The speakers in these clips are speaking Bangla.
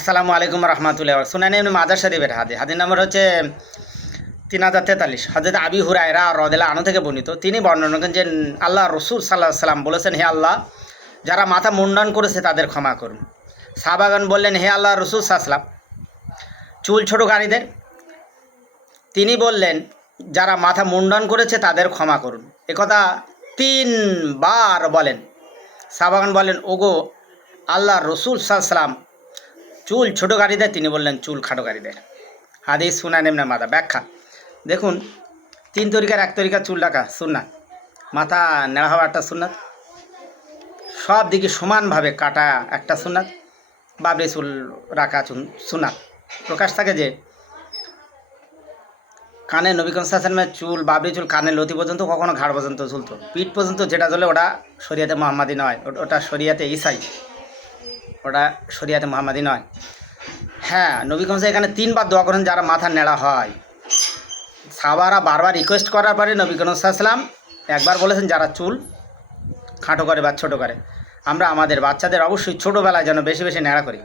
আসসালামু আলাইকুম রহমতুল্লাহ সুনানি এমনি মাদার শরীফের হাদি হাদির নম্বর হচ্ছে তিন হাজার তেতাল্লিশ। হজরত আবি হুরায়রা রদেলা আনো থেকে বর্ণিত। তিনি বর্ণনা করেন যে আল্লাহ রসুল সাল্লাহ সাল্লাম বলেছেন, হে আল্লাহ, যারা মাথা মুন্ডন করেছে তাদের ক্ষমা করুন। সাহাবাগান বললেন, হে আল্লাহ রসুল সাল্লাম চুল ছোট গাড়িদের তিনি বললেন, যারা মাথা মুন্ডন করেছে তাদের ক্ষমা করুন। একথা তিনবার বলেন। সাহাবাগান বলেন ওগো, আল্লাহ রসুল সাল্লাম চুল ছোটো গাড়িদের তিনি বললেন, চুল খাটো গাড়িদের হাদিস সুনা নেমনা মাথা ব্যাখ্যা। দেখুন, তিন তরিকার, এক তরিকার চুল রাখা সুন্নাত। মাথা নেড়া হওয়া একটা সুন্নাত। সব দিকে সমানভাবে কাটা একটা সুন্নাত। বাবরি চুল রাখা সুন্নাত। প্রকাশ থাকে যে, কানে নবীকম সাসেনের চুল, বাবরি চুল কানে লতি পর্যন্ত, কখনো ঘাড় পর্যন্ত ঝুলতো। পিঠ পর্যন্ত যেটা জ্বলে, ওটা শরিয়াতে মোহাম্মদী নয়। ওটা শরিয়াতে ইসাই ওটা শরিয়াতে মোহাম্মদী নয়। হ্যাঁ নবী কমসা এখানে তিনবার দোয়া করেন যারা মাথা নেড়া হয়। সাবারা বারবার রিকোয়েস্ট করার পরে নবী কমসাল্লাম একবার বলেছেন, যারা চুল খাটো করে বা ছোটো করে, আমরা আমাদের বাচ্চাদের অবশ্যই ছোটোবেলায় যেন বেশি বেশি নেড়া করি।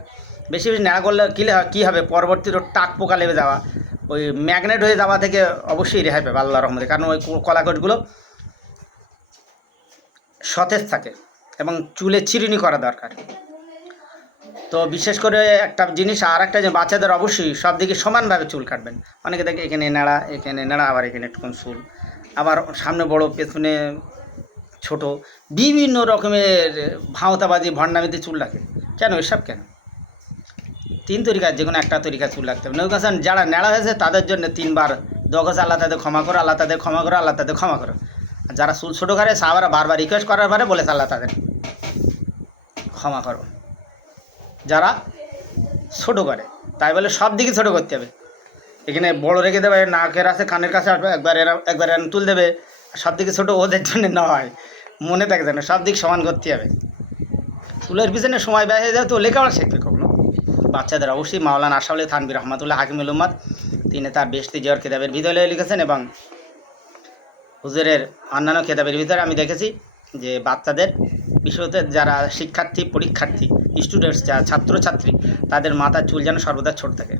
বেশি বেশি নেড়া করলে কী কী হবে? পরবর্তী ওর টাক পোকা লেগে যাওয়া, ওই ম্যাগনেট হয়ে যাওয়া থেকে অবশ্যই রেহাই পাবে আল্লাহ রহমতে, কারণ ওই কলাকটগুলো সতেজ থাকে এবং চুলে চিরুনি করা দরকার। তো বিশেষ করে একটা জিনিস আর একটা যে বাচ্চাদের অবশ্যই সব দিকে সমানভাবে চুল কাটবেন। অনেকে দেখে এখানে নেড়া এখানে নেড়া আবার এখানে একটুখানি চুল। আবার সামনে বড়, পেছনে ছোট, বিভিন্ন রকমের ভাঁওতাবাজি, ভণ্ডামিতে চুল রাখে। কেন, এসব কেন? তিন তরিকার যে কোনো একটা তরিকা চুল রাখতে হবে। নৌকাসান যারা নেড়া হয়েছে, তাদের জন্য তিনবার দগজ আল্লাহ তাদের ক্ষমা করো, আল্লাহ তাদের ক্ষমা করো, আল্লাহ তাদের ক্ষমা করো। যারা চুল ছোটো করে সাহাবারা বারবার রিকোয়েস্ট করার পরে বলেছে আল্লাহ তাদের ক্ষমা করো। যারা ছোটো করে। তাই বলে সব দিকে ছোটো করতে হবে। এখানে বড় রেখে দেবে, নাকের আছে কানের কাছে আসবে, একবার এরা, একবার এরম তুল দেবে। সব দিকে ছোটো ওদের জন্য না হয় মনে থাকে যেন সব দিক সমান করতে হবে। চুলের পিছনে সময় ব্যয় হয়ে যায় তো লেখাপড়া শিখবে কখনো? বাচ্চাদের অবশ্যই মাওলানা আশাউল থানবির রহমতুল্লাহ হাকিমুল উম্মাদ তিনি তার বেশতি জিয়র কেতাবের ভিতরে লিখেছেন এবং হুজুরের অন্যান্য কেতাবের ভিতরে আমি দেখেছি যে বাচ্চাদের বিশেষত যারা শিক্ষার্থী, পরীক্ষার্থী স্টুডেন্টস যা ছাত্রছাত্রী তাদের মাথার চুল যেন সর্বদা ছোট থাকে।